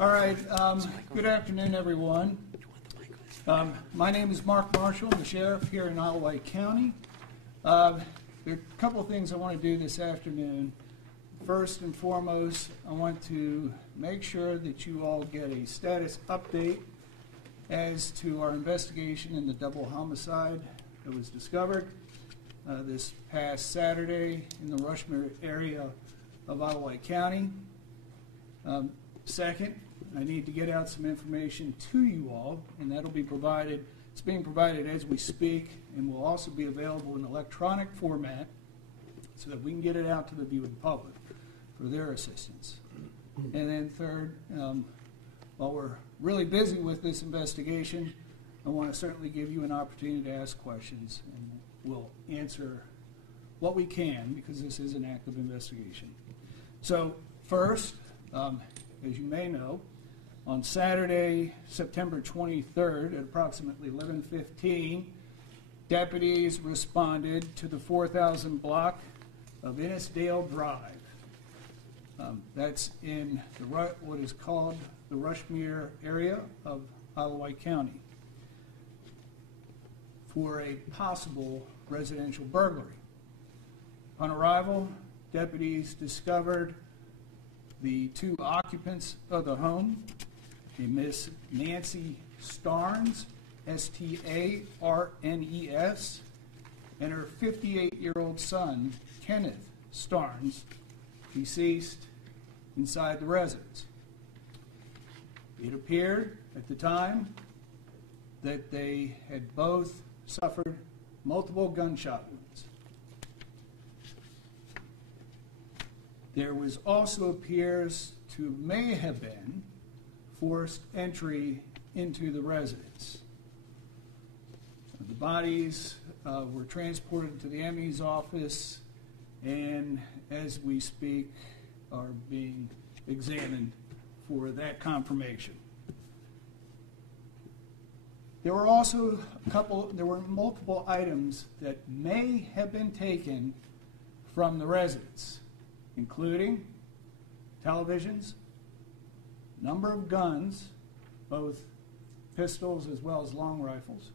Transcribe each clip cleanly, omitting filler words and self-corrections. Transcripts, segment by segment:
All right, good afternoon, everyone. My name is Mark Marshall. I'm the sheriff here in Wight County. There are a couple of things I want to do this afternoon. First and foremost, I want to make sure that you all get a status update as to our investigation in the double homicide that was discovered this past Saturday in the Rushmere area of Wight County. Second, I need to get out some information to you all, and that'll be provided. It's being provided as we speak, and will also be available in electronic format so that we can get it out to the viewing public for their assistance. And then third, while we're really busy with this investigation, I want to certainly give you an opportunity to ask questions, and we'll answer what we can because this is an active investigation. So first, as you may know, on Saturday, September 23rd at approximately 11:15, deputies responded to the 4000 block of Innisdale Drive. That's in what is called the Rushmere area of Wight County for a possible residential burglary. On arrival, deputies discovered the two occupants of the home, a Miss Nancy Starnes, S-T-A-R-N-E-S, and her 58-year-old son, Kenneth Starnes, deceased inside the residence. It appeared at the time that they had both suffered multiple gunshot wounds. There was also appears to may have been forced entry into the residence. The bodies were transported to the ME's office and, as we speak, are being examined for that confirmation. There were also multiple items that may have been taken from the residence, including televisions, number of guns, both pistols as well as long rifles,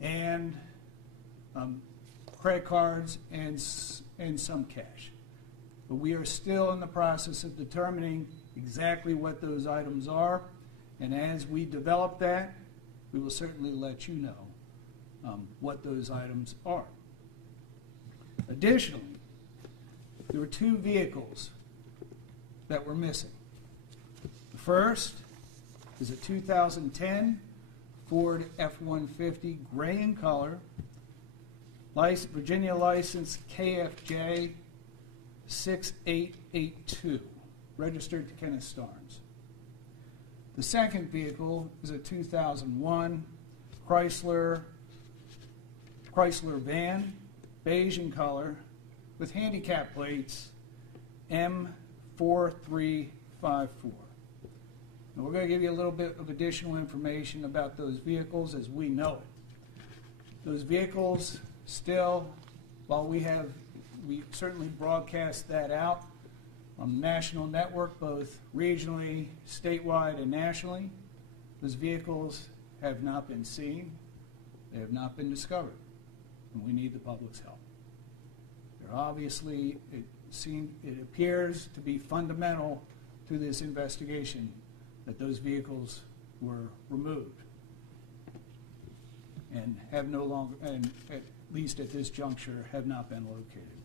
and credit cards and some cash. But we are still in the process of determining exactly what those items are, and as we develop that, we will certainly let you know what those items are. Additionally, there were two vehicles that were missing. The first is a 2010 Ford F-150 gray in color, Virginia license KFJ 6882, registered to Kenneth Starnes. The second vehicle is a 2001 Chrysler van, beige in color, with handicap plates M4354. And we're going to give you a little bit of additional information about those vehicles as we know it. Those vehicles still, while we certainly broadcast that out on the national network, both regionally, statewide, and nationally, those vehicles have not been seen, they have not been discovered, and we need the public's help. Obviously, it appears to be fundamental to this investigation that those vehicles were removed and have no longer, and at least at this juncture, have not been located.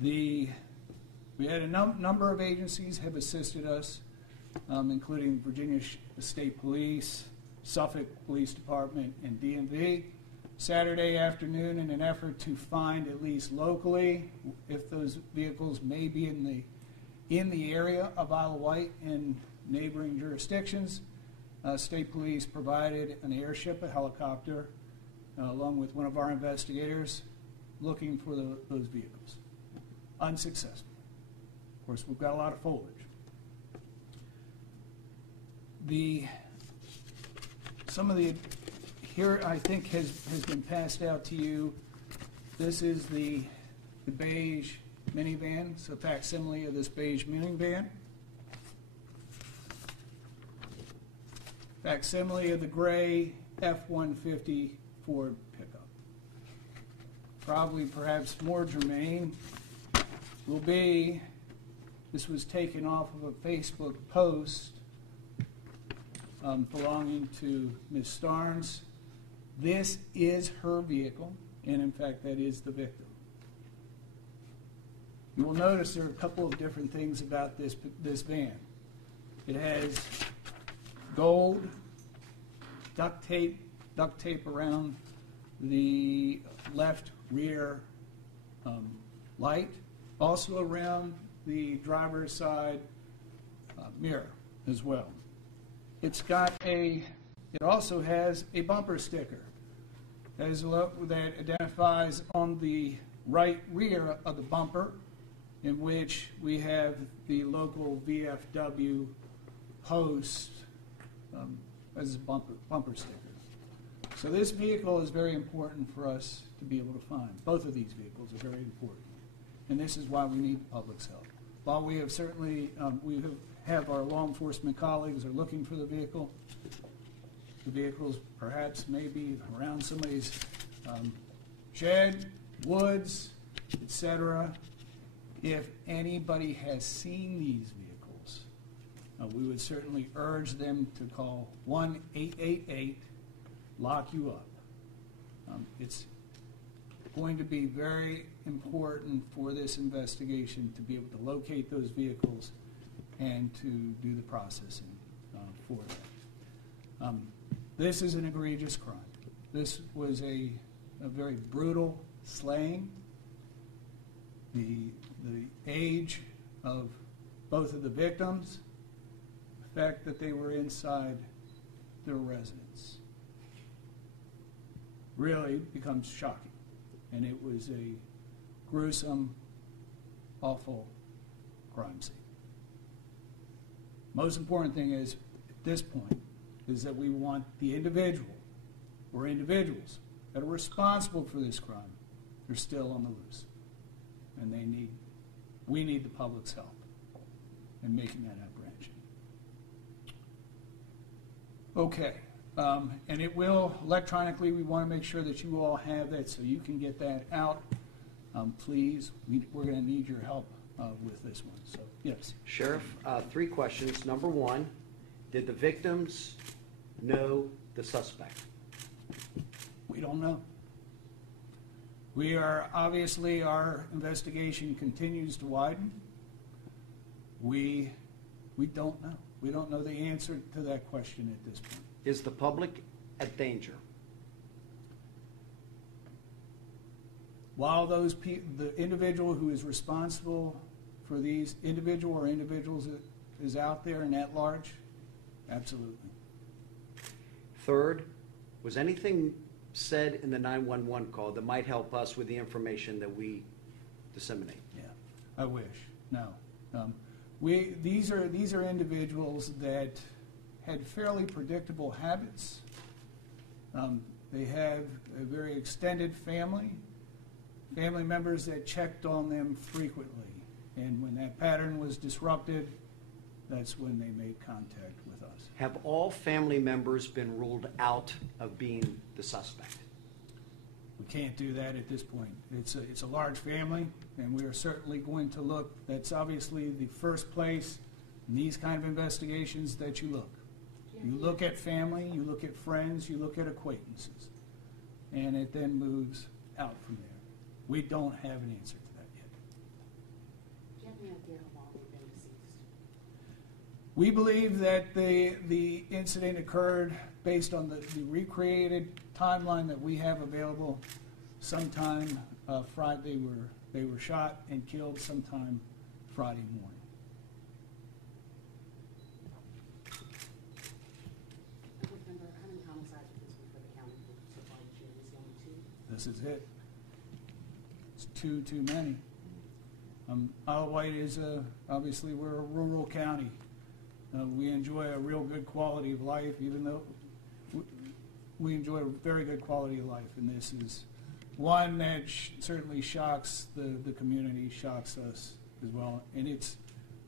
We had a number of agencies have assisted us, including Virginia State Police, Suffolk Police Department, and DMV. Saturday afternoon, in an effort to find, at least locally, if those vehicles may be in the area of Isle of Wight and neighboring jurisdictions, State Police provided an airship, a helicopter, along with one of our investigators, looking for those vehicles. Unsuccessful. Of course, we've got a lot of foliage. Some of the here, I think, has been passed out to you. This is the beige minivan. It's a facsimile of this beige minivan. facsimile of the gray F-150 Ford pickup. Probably perhaps more germane will be, this was taken off of a Facebook post belonging to Ms. Starnes. This is her vehicle, and in fact that is the victim. You will notice there are a couple of different things about this van. It has gold duct tape around the left rear light, also around the driver's side mirror as well. It also has a bumper sticker that identifies on the right rear of the bumper, in which we have the local VFW post as a bumper sticker. So this vehicle is very important for us to be able to find. Both of these vehicles are very important, and this is why we need the public's help. While we have certainly, have our law enforcement colleagues are looking for the vehicles perhaps maybe around somebody's shed, woods, etc. If anybody has seen these vehicles, we would certainly urge them to call 1-888, lock you up. It's going to be very important for this investigation to be able to locate those vehicles and to do the processing for that. This is an egregious crime. This was a very brutal slaying. The age of both of the victims, the fact that they were inside their residence, really becomes shocking. And it was a gruesome, awful crime scene. Most important thing is, at this point, is that we want the individual or individuals that are responsible for this crime, they're still on the loose. And we need the public's help in making that apprehension. Okay, and it will electronically. We want to make sure that you all have that so you can get that out. Please, we're going to need your help with this one. So, yes. Sheriff, 3 questions. Number 1, did the victims know the suspect? We don't know. We are, obviously, our investigation continues to widen. We don't know. We don't know the answer to that question at this point. Is the public at danger? While the individual who is responsible for these individual or individuals is out there and at large, absolutely. Third, was anything said in the 911 call that might help us with the information that we disseminate? Yeah, I wish. No. These are individuals that had fairly predictable habits. They have a very extended family members that checked on them frequently. And when that pattern was disrupted, that's when they made contact with us. Have all family members been ruled out of being the suspect? We can't do that at this point. It's a large family, and we are certainly going to look. That's obviously the first place in these kind of investigations that you look. You look at family, you look at friends, you look at acquaintances, and it then moves out from there. We don't have an answer to that yet. Do you have any idea how long they've been deceased? We believe that the incident occurred based on the recreated timeline that we have available. Sometime Friday, they were shot and killed sometime Friday morning. Remember, how many homicides have this been for the county so far this year? Is it only 2? This is it. It's too many. Wight is obviously we're a rural county. We enjoy a real good quality of life, even though we enjoy a very good quality of life, and this is one that certainly shocks the community, shocks us as well, and it's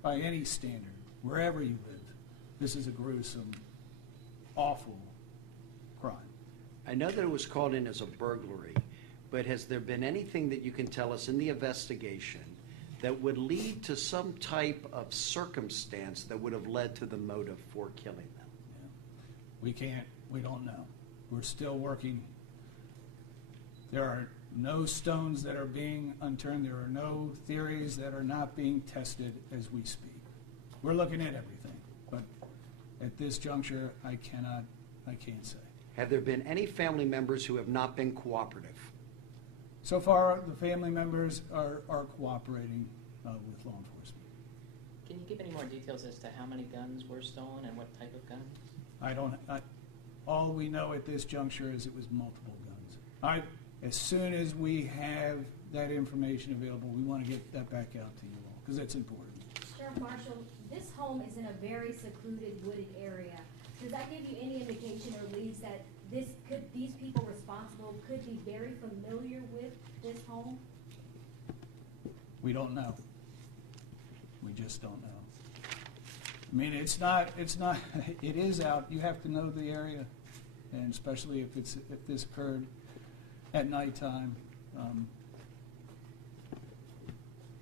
by any standard, wherever you live, this is a gruesome awful crime. I know that it was called in as a burglary, but has there been anything that you can tell us in the investigation that would lead to some type of circumstance that would have led to the motive for killing them? Yeah. We don't know. We're still working. There are no stones that are being unturned. There are no theories that are not being tested as we speak. We're looking at everything, but at this juncture, I can't say. Have there been any family members who have not been cooperative? So far, the family members are cooperating with law enforcement. Can you give any more details as to how many guns were stolen and what type of guns? All we know at this juncture is it was multiple guns. As soon as we have that information available, we want to get that back out to you all, because it's important. Sheriff Marshall, this home is in a very secluded, wooded area. Does that give you any indication or leads that these people responsible could be very familiar with this home? We don't know. We just don't know. I mean, it is out. You have to know the area, and especially if this occurred at nighttime.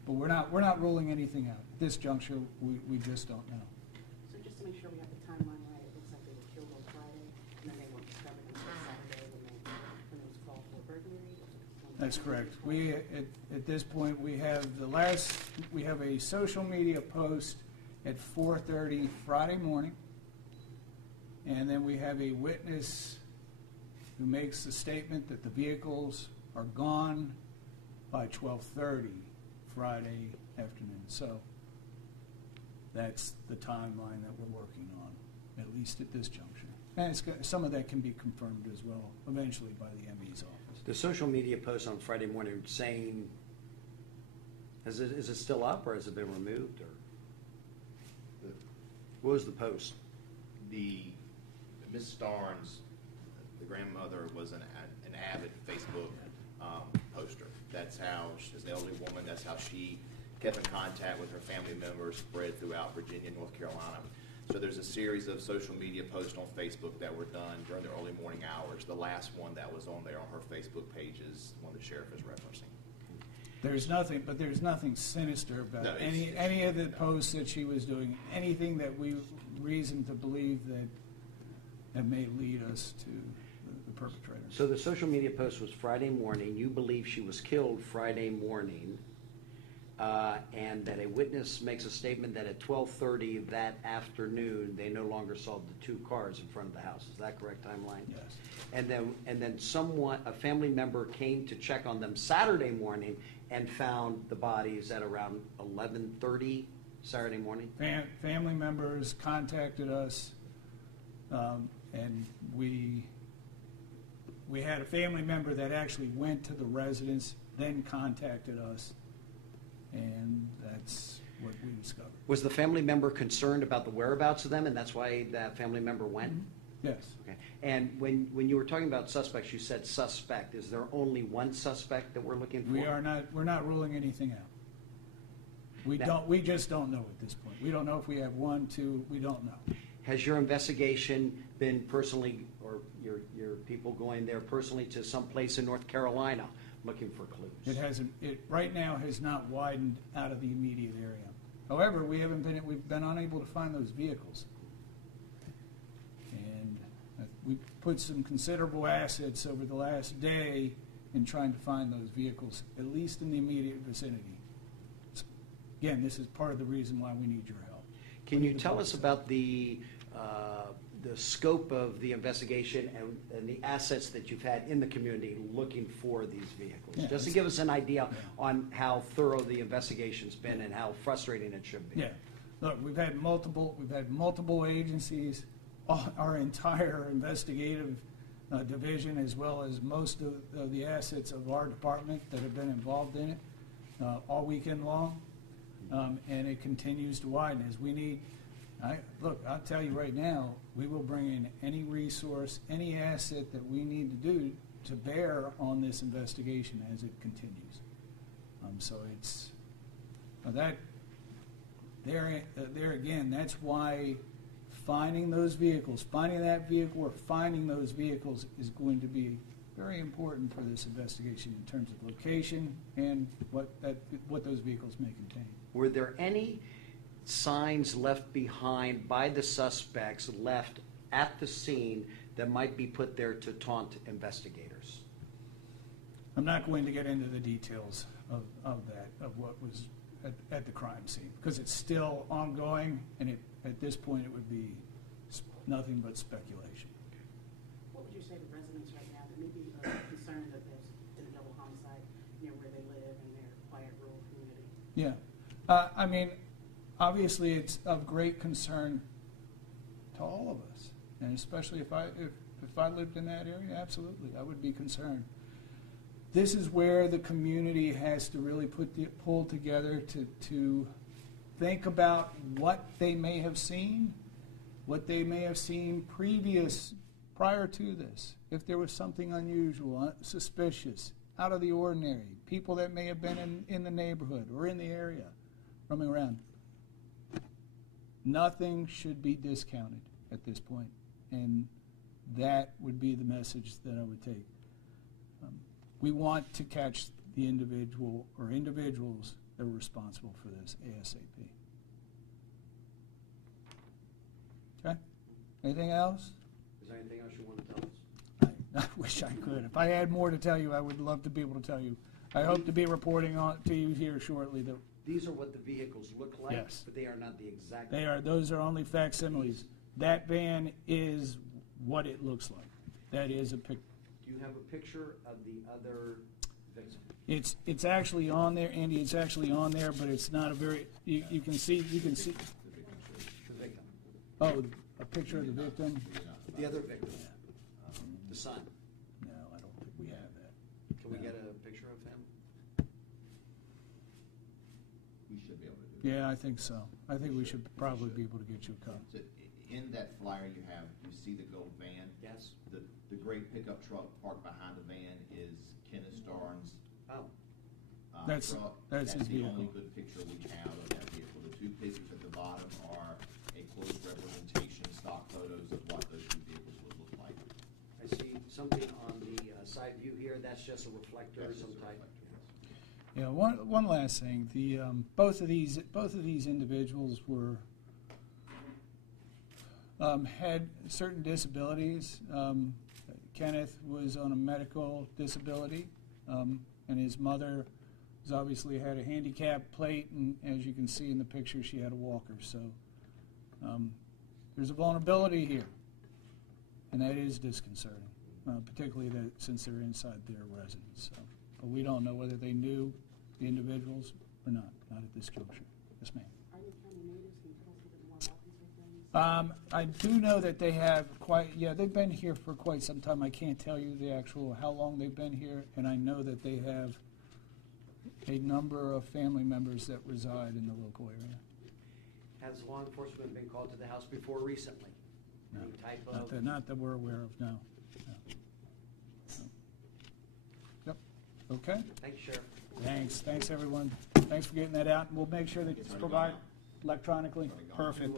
But we're not ruling anything out. At this juncture, we just don't know. So just to make sure we have the timeline right, it looks like they were killed on Friday, and then they weren't discovered until Saturday when it was called for burglary. That's correct. We at this point we have a social media post at 4:30 Friday morning, and then we have a witness who makes the statement that the vehicles are gone by 12:30 Friday afternoon. So that's the timeline that we're working on, at least at this juncture. And some of that can be confirmed as well eventually by the ME's office. The social media post on Friday morning saying, is it still up or has it been removed? Or what was the post? The Miss Starnes, the grandmother, was an avid Facebook poster. That's how, as an elderly woman, that's how she kept in contact with her family members spread throughout Virginia, North Carolina. So there's a series of social media posts on Facebook that were done during the early morning hours. The last one that was on there on her Facebook page is one the sheriff is referencing. There's nothing sinister about any of the posts that she was doing, anything that we reason to believe that may lead us to the perpetrator. So the social media post was Friday morning. You believe she was killed Friday morning, and that a witness makes a statement that at 12:30 that afternoon they no longer saw the two cars in front of the house. Is that correct timeline? Yes. And then a family member came to check on them Saturday morning and found the bodies at around 11:30 Saturday morning? Family members contacted us, and we had a family member that actually went to the residence, then contacted us, and that's what we discovered. Was the family member concerned about the whereabouts of them, and that's why that family member went? Mm-hmm. Yes. Okay. And when you were talking about suspects, you said suspect. Is there only one suspect that we're looking for? We're not ruling anything out. We just don't know at this point. We don't know if we have one, two, we don't know. Has your investigation been personally, or your people going there personally to some place in North Carolina looking for clues? It right now has not widened out of the immediate area. However, we've been unable to find those vehicles. And we put some considerable assets over the last day in trying to find those vehicles, at least in the immediate vicinity. Again, this is part of the reason why we need your help. Can you tell us about the scope of the investigation and the assets that you've had in the community looking for these vehicles? Yeah, just to give us an idea on how thorough the investigation's been and how frustrating it should be. Yeah. Look, we've had multiple agencies, our entire investigative division, as well as most of the assets of our department that have been involved in it all weekend long, and it continues to widen as we need. Look, I'll tell you right now, we will bring in any resource, any asset that we need to do to bear on this investigation as it continues. So it's there again. That's why finding those vehicles, finding that vehicle or finding those vehicles is going to be very important for this investigation in terms of location and what those vehicles may contain. Were there any signs left behind by the suspects left at the scene that might be put there to taunt investigators? I'm not going to get into the details of what was at the crime scene, because it's still ongoing, and at this point it would be nothing but speculation. What would you say to residents right now that may be concerned that there's been a double homicide near where they live in their quiet rural community? Yeah. I mean, obviously it's of great concern to all of us, and especially if I lived in that area, absolutely, I would be concerned. This is where the community has to really pull together to think about what they may have seen, prior to this. If there was something unusual, suspicious, out of the ordinary, people that may have been in the neighborhood or in the area roaming around. Nothing should be discounted at this point, and that would be the message that I would take. We want to catch the individual or individuals that are responsible for this ASAP. Okay? Anything else? Is there anything else you want to tell us? I wish I could. If I had more to tell you, I would love to be able to tell you. I hope to be reporting on to you here shortly. These are what the vehicles look like, Yes. but they are not the exact. Those are only facsimiles. That van is what it looks like. That is a picture. Do you have a picture of the other victim? It's actually on there, Andy. It's actually on there, but it's not a very. You can see. The victim. Oh, a picture of the victim. The other victim. The son. No, I don't think we have that. Can we get a picture of him? We should be able to do that. Yeah, I think so. I think we should probably be able to get you a copy. So in that flyer you have, you see the gold van? Yes. The gray pickup truck parked behind the van is Kenneth Starnes' Oh, That's truck. his the vehicle. only good picture we have of that vehicle. The two pictures at the bottom are a close representation, stock photos of what those two vehicles would look like. I see something on the side view here. That's just a reflector of That's some just a type. reflector. Yeah. One last thing. The both of these individuals were had certain disabilities. Kenneth was on a medical disability, and his mother has obviously had a handicap plate, and as you can see in the picture, she had a walker. So there's a vulnerability here, and that is disconcerting, particularly since they're inside their residence. So, but we don't know whether they knew the individuals or not at this juncture. Yes, ma'am. Are you county natives? Can you tell us a bit more about these victims? I do know that they have they've been here for quite some time. I can't tell you the actual how long they've been here, and I know that they have a number of family members that reside in the local area. Has law enforcement been called to the house before recently? No, Any type of? not that we're aware of, no. Yep, okay. Thank you, Sheriff. Thanks everyone. Thanks for getting that out, and we'll make sure that it's provided electronically. Perfect.